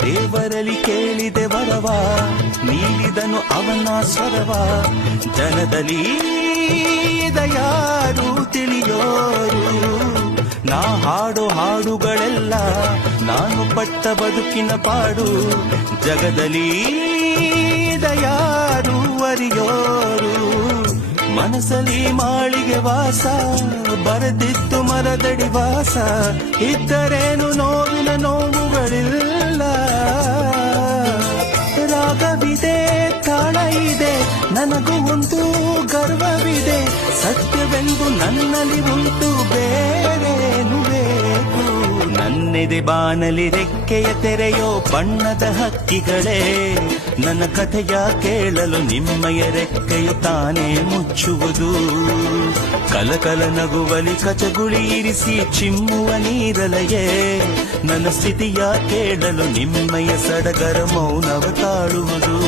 ದೇವರಲ್ಲಿ ಕೇಳಿದೆ ವರವ, ನೀಡಿದನು ಅವನ ಸ್ವರವ. ಜನದಲ್ಲಿ ದಯಾರು ತಿಳಿಯೋರು? ನಾ ಹಾಡು ಹಾಡುಗಳೆಲ್ಲ ನಾನು ಪಟ್ಟ ಬದುಕಿನ ಪಾಡು. ಜಗದಲ್ಲಿ ದಯಾರು ಅರಿಯೋರು? ಮನಸಲಿ ಮಾಳಿಗೆ ವಾಸ, ಬರೆದಿತ್ತು ಮರದಡಿ ವಾಸ. ಇದ್ದರೇನು ನೋವಿನ ನನಗೂ ಒಂದು ಗರ್ವವಿದೆ. ಸತ್ಯವೆಂದು ನನ್ನಲ್ಲಿ ಉಂಟು, ಬೇರೇನು ಬೇಕು? ನನ್ನೆದೆ ಬಾನಲಿ ರೆಕ್ಕೆಯ ತೆರೆಯೋ ಬಣ್ಣದ ಹಕ್ಕಿಗಳೇ. ನನ್ನ ಕಥೆಯ ಕೇಳಲು ನಿಮ್ಮಯ ರೆಕ್ಕೆಯು ತಾನೇ ಮುಚ್ಚುವುದು. ಕಲಕಲ ನಗುವಲಿ ಕಚಗುಳಿ ಇರಿಸಿ ಚಿಮ್ಮುವ ನೀರಲಯೇ. ನನ್ನ ಸ್ಥಿತಿಯ ಕೇಳಲು ನಿಮ್ಮಯ ಸಡಗರ ಮೌನವ ತಾಳುವುದು.